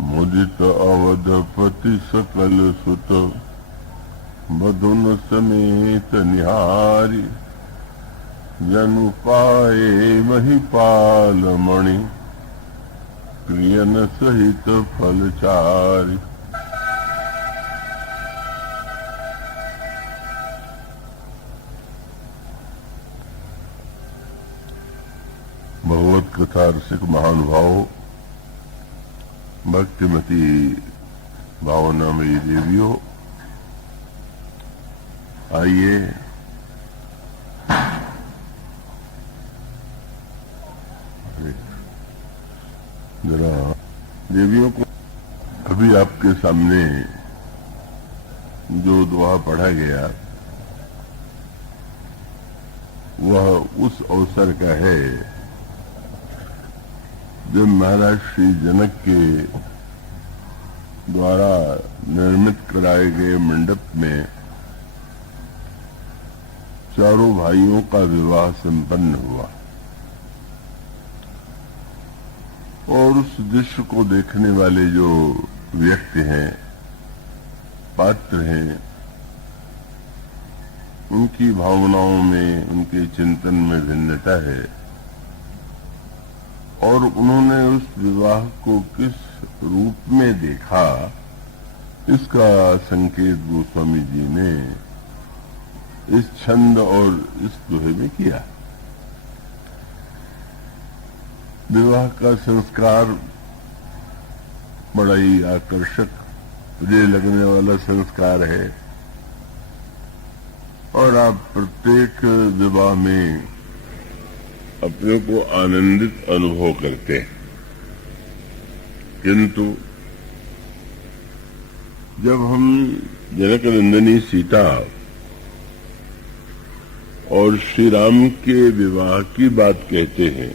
मुदित अवधपति सकल सुत मधुन समेत निहारी। जनु पाए महिपाल मणि प्रियन सहित फलचारी। भगवत कथा रसिक महानुभाव, भक्तिमती भावनामयी देवियों, आइए जरा देवियों को अभी आपके सामने जो दुआ पढ़ा गया वह उस अवसर का है जब महाराज श्री जनक के द्वारा निर्मित कराए गए मंडप में चारों भाइयों का विवाह संपन्न हुआ और उस दृश्य को देखने वाले जो व्यक्ति हैं, पात्र हैं, उनकी भावनाओं में, उनके चिंतन में भिन्नता है और उन्होंने उस विवाह को किस रूप में देखा, इसका संकेत गोस्वामी जी ने इस छंद और इस दोहे में किया। विवाह का संस्कार बड़ा ही आकर्षक, प्रिय लगने वाला संस्कार है और आप प्रत्येक विवाह में अपने को आनंदित अनुभव करते हैं। किंतु जब हम जनक नंदिनी सीता और श्री राम के विवाह की बात कहते हैं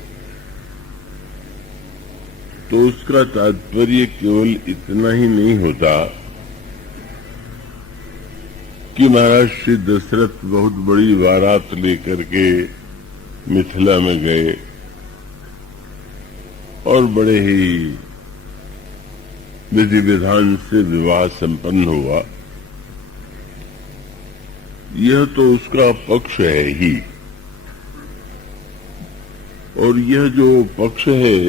तो उसका तात्पर्य केवल इतना ही नहीं होता कि महाराज श्री दशरथ बहुत बड़ी बारात लेकर के मिथिला में गए और बड़े ही विधि विधान से विवाह संपन्न हुआ। यह तो उसका पक्ष है ही, और यह जो पक्ष है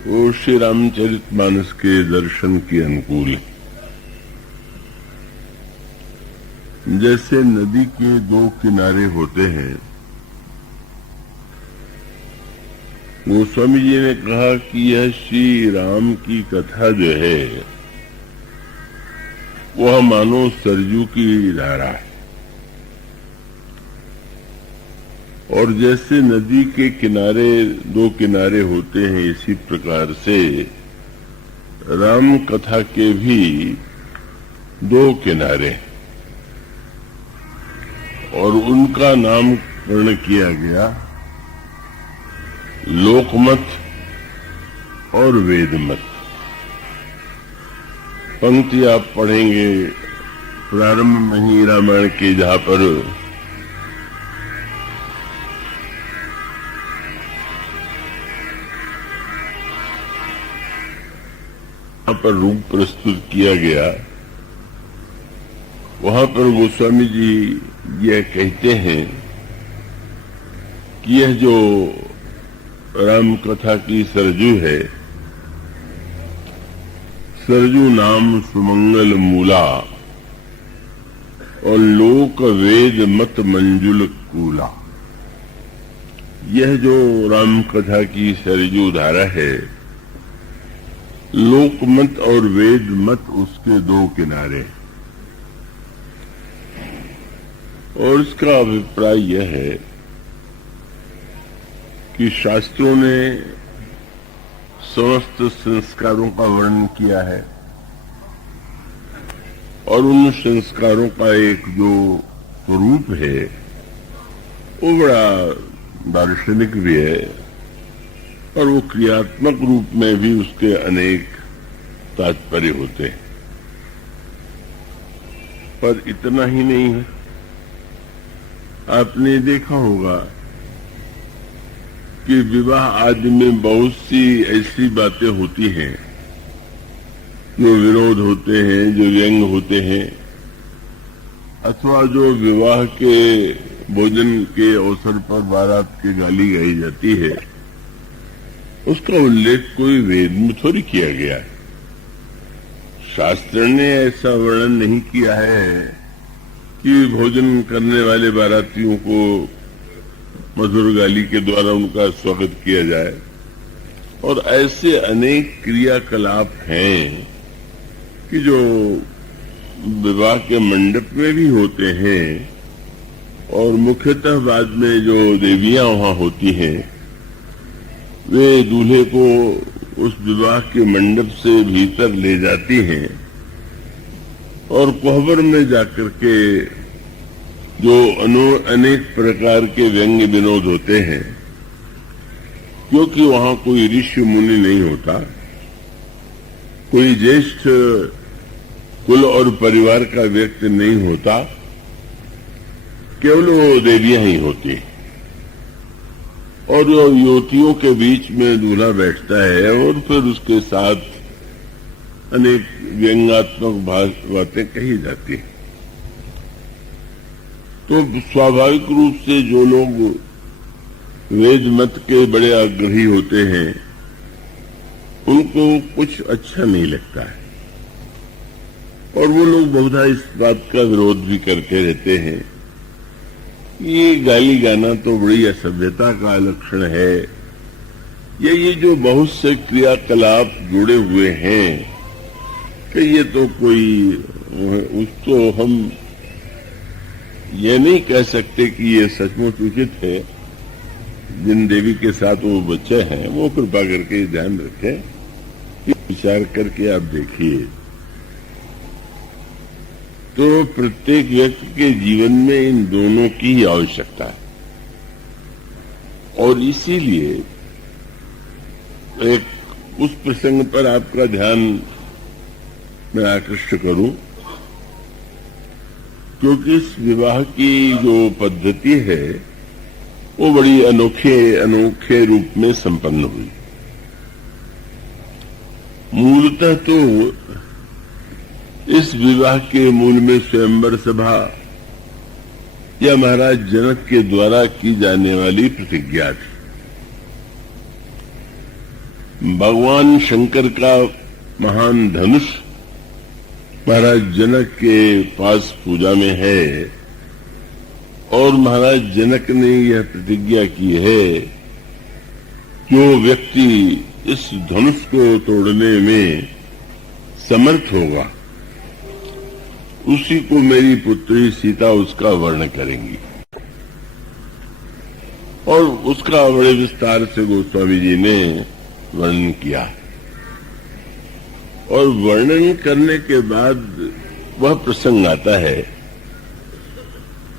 वो श्री रामचरितमानस के दर्शन के अनुकूल है। जैसे नदी के दो किनारे होते हैं, गोस्वामी जी ने कहा कि यह श्री राम की कथा जो है वह मानो सरजू की धारा है, और जैसे नदी के किनारे दो किनारे होते हैं, इसी प्रकार से राम कथा के भी दो किनारे और उनका नामकरण किया गया लोकमत और वेदमत। पंक्ति आप पढ़ेंगे प्रारंभ में ही रामायण के, जहां पर रूप प्रस्तुत किया गया, वहां पर गोस्वामी जी यह कहते हैं कि यह जो राम कथा की सरजू है, सरजू नाम सुमंगल मूला और लोक वेद मत मंजुल कूला। यह जो राम कथा की सरजू धारा है, लोकमत और वेद मत उसके दो किनारे, और इसका अभिप्राय यह है कि शास्त्रों ने समस्त संस्कारों का वर्णन किया है और उन संस्कारों का एक जो स्वरूप है वो बड़ा दार्शनिक भी है और वो क्रियात्मक रूप में भी उसके अनेक तात्पर्य होते हैं। पर इतना ही नहीं है, आपने देखा होगा कि विवाह आदि में बहुत सी ऐसी बातें होती हैं जो विरोध होते हैं, जो व्यंग होते हैं, अथवा जो विवाह के भोजन के अवसर पर बारात की गाली गाई जाती है, उसका उल्लेख कोई वेद में थोड़ी किया गया है। शास्त्र ने ऐसा वर्णन नहीं किया है कि भोजन करने वाले बारातियों को मधुर गाली के द्वारा उनका स्वागत किया जाए। और ऐसे अनेक क्रियाकलाप हैं कि जो विवाह के मंडप में भी होते हैं और मुख्यतः बाद में जो देवियां वहां होती हैं वे दूल्हे को उस विवाह के मंडप से भीतर ले जाती हैं और कोहबर में जाकर के जो अनेक प्रकार के व्यंग्य विनोद होते हैं, क्योंकि वहां कोई ऋषि मुनि नहीं होता, कोई ज्येष्ठ कुल और परिवार का व्यक्ति नहीं होता, केवल वो देवियां ही होती और युवतियों के बीच में दूल्हा बैठता है और फिर उसके साथ अनेक व्यंग्यात्मक बातें कही जाती हैं। तो स्वाभाविक रूप से जो लोग वेद मत के बड़े आग्रही होते हैं उनको कुछ अच्छा नहीं लगता है और वो लोग बहुधा इस बात का विरोध भी करते रहते हैं। ये गाली गाना तो बड़ी असभ्यता का लक्षण है, ये जो बहुत से क्रियाकलाप जुड़े हुए हैं कि ये तो कोई उसको हम ये नहीं कह सकते कि ये सचमुच उचित है। जिन देवी के साथ वो बच्चे हैं वो कृपा करके ध्यान रखें, विचार करके आप देखिए तो प्रत्येक व्यक्ति के जीवन में इन दोनों की ही आवश्यकता है। और इसीलिए एक उस प्रसंग पर आपका ध्यान मैं आकृष्ट करूं, क्योंकि इस विवाह की जो पद्धति है वो बड़ी अनोखे रूप में संपन्न हुई। मूलतः तो इस विवाह के मूल में स्वयंवर सभा या महाराज जनक के द्वारा की जाने वाली प्रतिज्ञा थी। भगवान शंकर का महान धनुष महाराज जनक के पास पूजा में है और महाराज जनक ने यह प्रतिज्ञा की है जो व्यक्ति इस धनुष को तोड़ने में समर्थ होगा उसी को मेरी पुत्री सीता उसका वर्ण करेंगी। और उसका बड़े विस्तार से गोस्वामी जी ने वर्णन किया और वर्णन करने के बाद वह प्रसंग आता है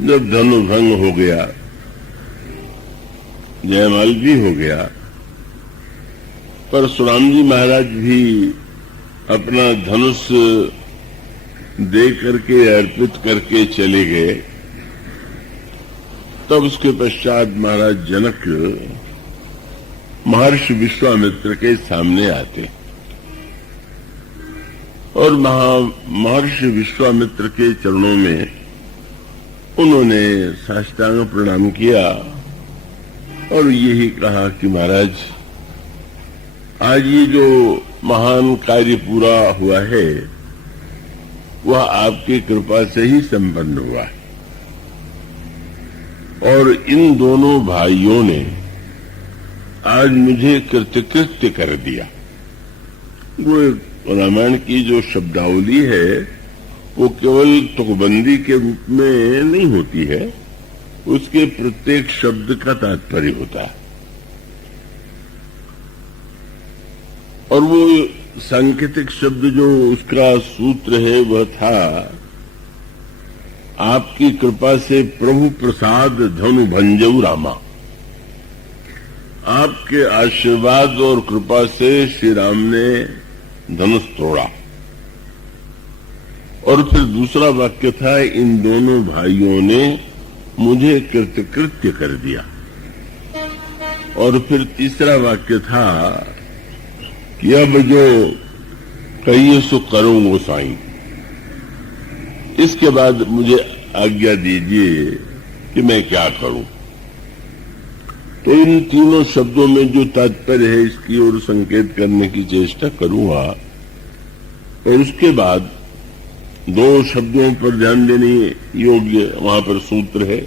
जब धनुर्भंग हो गया, जयमाल भी हो गया, परशुराम जी महाराज भी अपना धनुष दे करके अर्पित करके चले गए। तब उसके पश्चात महाराज जनक महर्षि विश्वामित्र के सामने आते और महर्षि विश्वामित्र के चरणों में उन्होंने साष्टांग प्रणाम किया और यही कहा कि महाराज आज ये जो महान कार्य पूरा हुआ है वह आपकी कृपा से ही संपन्न हुआ है। और इन दोनों भाइयों ने आज मुझे कृतकृत्य कर दिया। वो रामायण की जो शब्दावली है वो केवल तुकबंदी के रूप में नहीं होती है, उसके प्रत्येक शब्द का तात्पर्य होता है। और वो सांकेतिक शब्द जो उसका सूत्र है वह था आपकी कृपा से प्रभु प्रसाद धनु भंजऊ रामा। आपके आशीर्वाद और कृपा से श्री राम ने धनुष तोड़ा। और फिर दूसरा वाक्य था इन दोनों भाइयों ने मुझे कृतकृत्य कर दिया। और फिर तीसरा वाक्य था कि अब जो कहिए सो करूं गोसाई। इसके बाद मुझे आज्ञा दीजिए कि मैं क्या करूं। तो इन तीनों शब्दों में जो तात्पर्य है इसकी ओर संकेत करने की चेष्टा करूंगा। और उसके बाद दो शब्दों पर ध्यान देने योग्य वहां पर सूत्र है।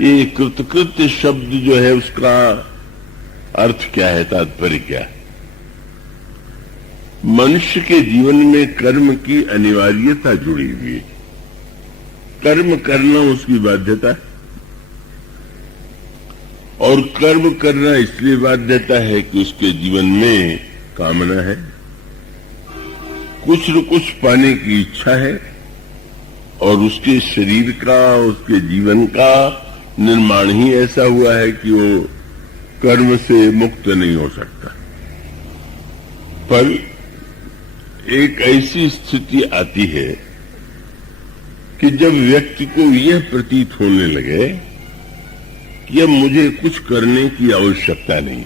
ये कृतकृत्य शब्द जो है उसका अर्थ क्या है, तात्पर्य क्या है। मनुष्य के जीवन में कर्म की अनिवार्यता जुड़ी हुई है। कर्म करना उसकी बाध्यता है, और कर्म करना इसलिए बाध्यता है कि उसके जीवन में कामना है, कुछ न कुछ पाने की इच्छा है, और उसके शरीर का, उसके जीवन का निर्माण ही ऐसा हुआ है कि वो कर्म से मुक्त नहीं हो सकता। पर एक ऐसी स्थिति आती है कि जब व्यक्ति को यह प्रतीत होने लगे कि अब मुझे कुछ करने की आवश्यकता नहीं,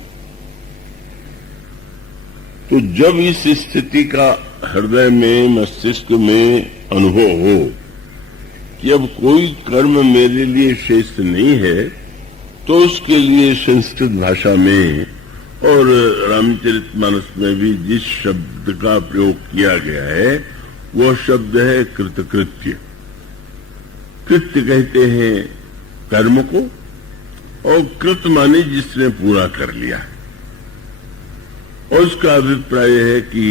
तो जब इस स्थिति का हृदय में, मस्तिष्क में अनुभव हो कि अब कोई कर्म मेरे लिए शेष नहीं है, तो उसके लिए संस्कृत भाषा में और रामचरितमानस में भी जिस शब्द का प्रयोग किया गया है वह शब्द है कृतकृत्य। कृत्य कहते हैं कर्म को, और कृत माने जिसने पूरा कर लिया। और उसका अभिप्राय है कि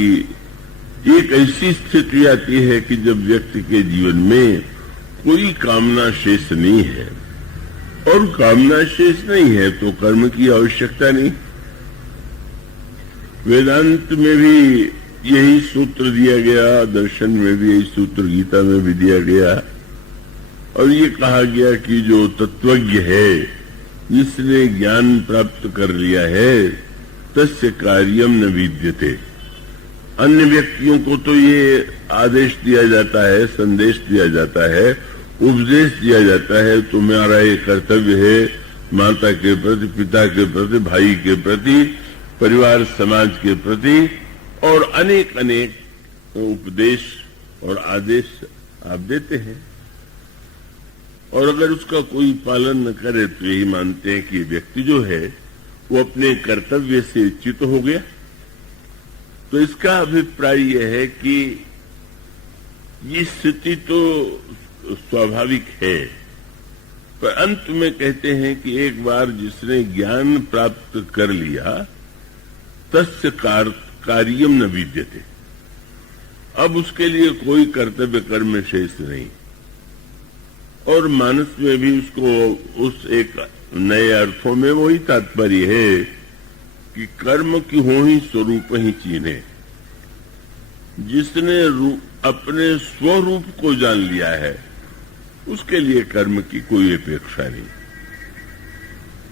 एक ऐसी स्थिति आती है कि जब व्यक्ति के जीवन में कोई कामना शेष नहीं है, और कामना शेष नहीं है तो कर्म की आवश्यकता नहीं। वेदांत में भी यही सूत्र दिया गया, दर्शन में भी यही सूत्र गीता में भी दिया गया, और ये कहा गया कि जो तत्वज्ञ है, जिसने ज्ञान प्राप्त कर लिया है, तस्य कार्यम न विद्यते। अन्य व्यक्तियों को तो ये आदेश दिया जाता है, संदेश दिया जाता है, उपदेश दिया जाता है, तुम्हारा ये कर्तव्य है माता के प्रति, पिता के प्रति, भाई के प्रति, परिवार समाज के प्रति, और अनेक अनेक उपदेश और आदेश आप देते हैं। और अगर उसका कोई पालन न करे तो यही मानते हैं कि व्यक्ति जो है वो अपने कर्तव्य से च्युत हो गया। तो इसका अभिप्राय यह है कि ये स्थिति तो स्वाभाविक है, पर अंत में कहते हैं कि एक बार जिसने ज्ञान प्राप्त कर लिया, तस्य कार्यम न विद्यते। अब उसके लिए कोई कर्तव्य कर्म शेष नहीं। और मानस में भी उसको उस एक नए अर्थों में वही तात्पर्य है कि कर्म की हो ही स्वरूप ही चीन्हे। जिसने अपने स्वरूप को जान लिया है उसके लिए कर्म की कोई अपेक्षा नहीं।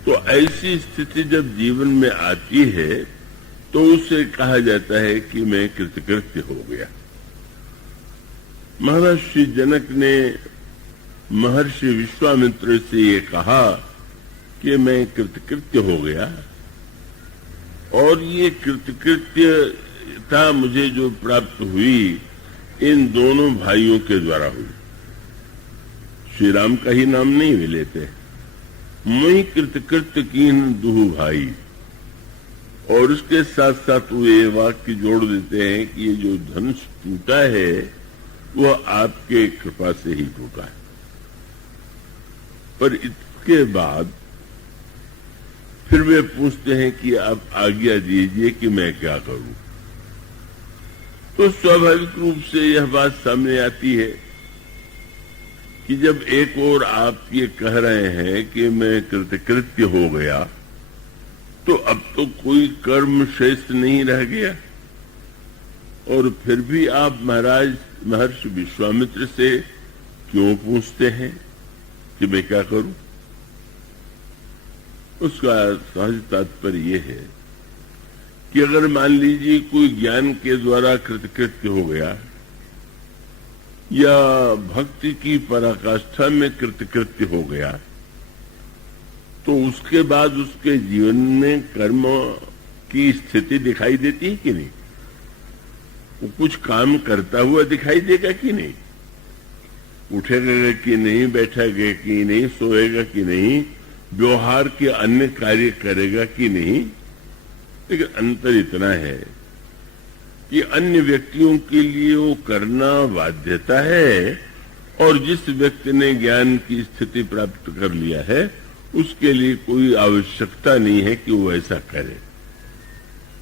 तो ऐसी स्थिति जब जीवन में आती है तो उसे कहा जाता है कि मैं कृतकृत्य हो गया। महर्षि जनक ने महर्षि विश्वामित्र से ये कहा कि मैं कृतकृत्य हो गया, और ये कृतकृत्यता मुझे जो प्राप्त हुई इन दोनों भाइयों के द्वारा हुई। श्री राम का ही नाम नहीं वे लेते, मैं कृतकृत्य कीन दुहु भाई। और उसके साथ साथ वो ये वाक्य जोड़ देते हैं कि ये जो धनुष टूटा है वह आपके कृपा से ही टूटा है। पर इसके बाद फिर वे पूछते हैं कि आप आज्ञा दीजिए कि मैं क्या करूं। तो स्वाभाविक रूप से यह बात सामने आती है कि जब एक ओर आप ये कह रहे हैं कि मैं कृतकृत्य हो गया, तो अब तो कोई कर्म शेष नहीं रह गया, और फिर भी आप महाराज महर्षि विश्वामित्र से क्यों पूछते हैं कि मैं क्या करूं। उसका सहज तात्पर्य यह है कि अगर मान लीजिए कोई ज्ञान के द्वारा कृतकृत्य हो गया या भक्ति की पराकाष्ठा में कृतकृत्य हो गया, तो उसके बाद उसके जीवन में कर्म की स्थिति दिखाई देती है कि नहीं? वो कुछ काम करता हुआ दिखाई देगा कि नहीं? उठेगा कि नहीं, बैठेगा कि नहीं, सोएगा कि नहीं, व्यवहार के अन्य कार्य करेगा कि नहीं? लेकिन अंतर इतना है कि अन्य व्यक्तियों के लिए वो करना बाध्यता है, और जिस व्यक्ति ने ज्ञान की स्थिति प्राप्त कर लिया है उसके लिए कोई आवश्यकता नहीं है कि वो ऐसा करे।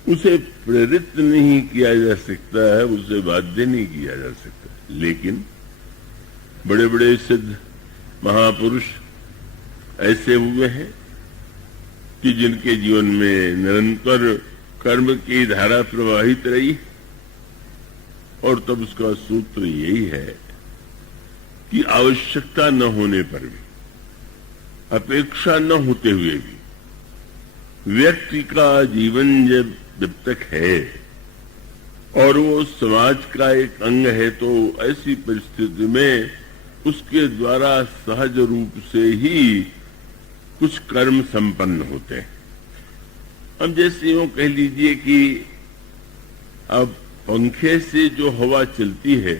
उसे प्रेरित नहीं किया जा सकता है, उसे बाध्य नहीं किया जा सकता। लेकिन बड़े बड़े सिद्ध महापुरुष ऐसे हुए हैं कि जिनके जीवन में निरंतर कर्म की धारा प्रवाहित रही, और तब उसका सूत्र यही है कि आवश्यकता न होने पर भी, अपेक्षा न होते हुए भी व्यक्ति का जीवन जब तक है और वो समाज का एक अंग है, तो ऐसी परिस्थिति में उसके द्वारा सहज रूप से ही कुछ कर्म संपन्न होते हैं। अब जैसे यूं कह लीजिए कि अब पंखे से जो हवा चलती है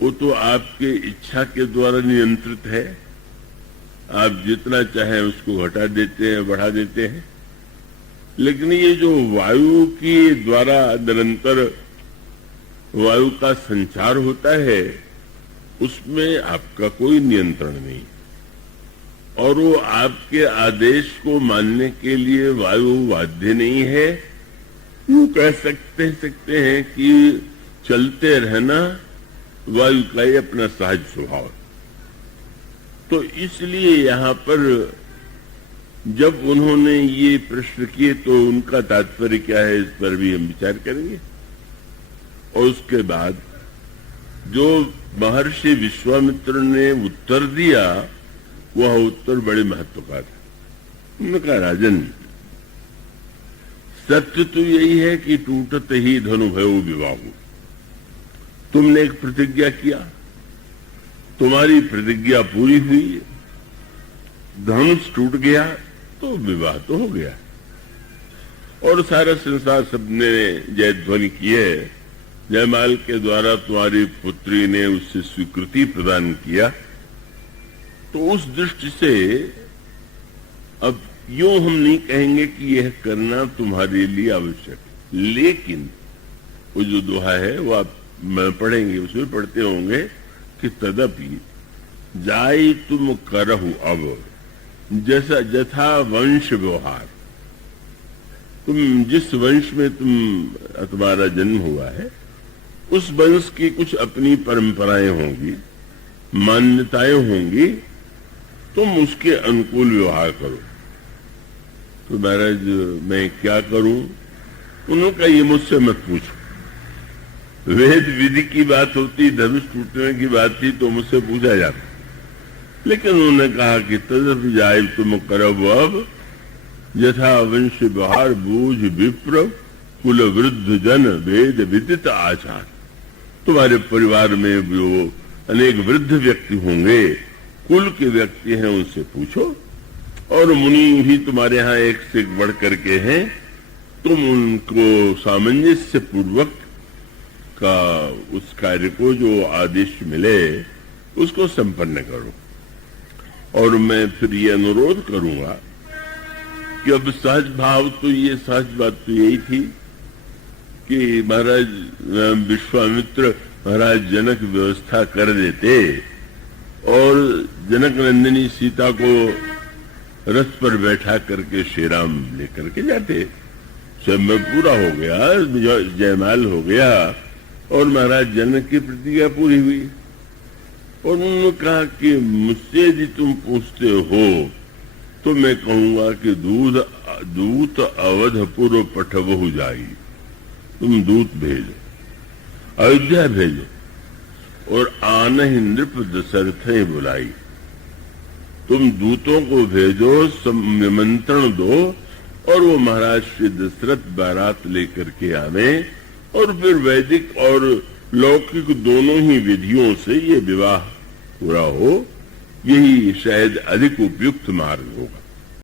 वो तो आपके इच्छा के द्वारा नियंत्रित है। आप जितना चाहे उसको घटा देते हैं, बढ़ा देते हैं। लेकिन ये जो वायु के द्वारा निरंतर वायु का संचार होता है, उसमें आपका कोई नियंत्रण नहीं, और वो आपके आदेश को मानने के लिए वायु बाध्य नहीं है। यूं कह सकते हैं कि चलते रहना वायु का ही अपना सहज स्वभाव। तो इसलिए यहां पर जब उन्होंने ये प्रश्न किए तो उनका तात्पर्य क्या है, इस पर भी हम विचार करेंगे। और उसके बाद जो महर्षि विश्वामित्र ने उत्तर दिया, वह उत्तर बड़े महत्व का था। उन्होंने कहा, राजन, सत्य तो यही है कि टूटत ही धनु भयो विवाहु। तुमने एक प्रतिज्ञा किया, तुम्हारी प्रतिज्ञा पूरी हुई, धनुष टूट गया तो विवाह तो हो गया, और सारा संसार सबने जय ध्वनि की है। जयमाल के द्वारा तुम्हारी पुत्री ने उससे स्वीकृति प्रदान किया। तो उस दृष्टि से अब यूं हम नहीं कहेंगे कि यह करना तुम्हारे लिए आवश्यक है। लेकिन वो जो दोहा है वो आप पढ़ेंगे, उसमें पढ़ते होंगे कि तदपि जाई तुम करहु अब जैसा जथा वंश व्यवहार। तुम जिस वंश में तुम्हारा जन्म हुआ है, उस वंश की कुछ अपनी परंपराएं होंगी, मान्यताएं होंगी, तुम उसके अनुकूल व्यवहार करो। तो महाराज मैं क्या करूं? उन्होंने कहा, ये मुझसे मत पूछो। वेद विधि की बात होती, धनुष टूटने की बात थी तो मुझसे पूछा जाता। लेकिन उन्होंने कहा कि तदप जाए तुम करब अब यथा वंश बहार बूझ विप्र कुल वृद्ध जन वेद विदित आचार। तुम्हारे परिवार में जो अनेक वृद्ध व्यक्ति होंगे, कुल के व्यक्ति हैं, उनसे पूछो। और मुनि भी तुम्हारे यहाँ एक से एक बढ़ करके हैं, तुम उनको सामंजस्य पूर्वक का उस कार्य को जो आदेश मिले उसको संपन्न करो। और मैं फिर ये अनुरोध करूंगा कि अब सहज भाव तो ये सहज बात तो यही थी कि महाराज विश्वामित्र महाराज जनक व्यवस्था कर देते और जनक नंदिनी सीता को रथ पर बैठा करके श्री राम लेकर के जाते। स्वयं पूरा हो गया, जयमाल हो गया और महाराज जनक की प्रतिज्ञा पूरी हुई। और उन्होंने कहा कि मुझसे यदि तुम पूछते हो तो मैं कहूंगा कि दूत अवधपुर पठवहु जाई। तुम दूत भेजो, अयोध्या भेजो, और आनहि नृप दशरथ बुलाई। तुम दूतों को भेजो, निमंत्रण दो, और वो महाराज श्री दशरथ बारात लेकर के आवे, और फिर वैदिक और लौकिक दोनों ही विधियों से ये विवाह पूरा हो। यही शायद अधिक उपयुक्त मार्ग होगा।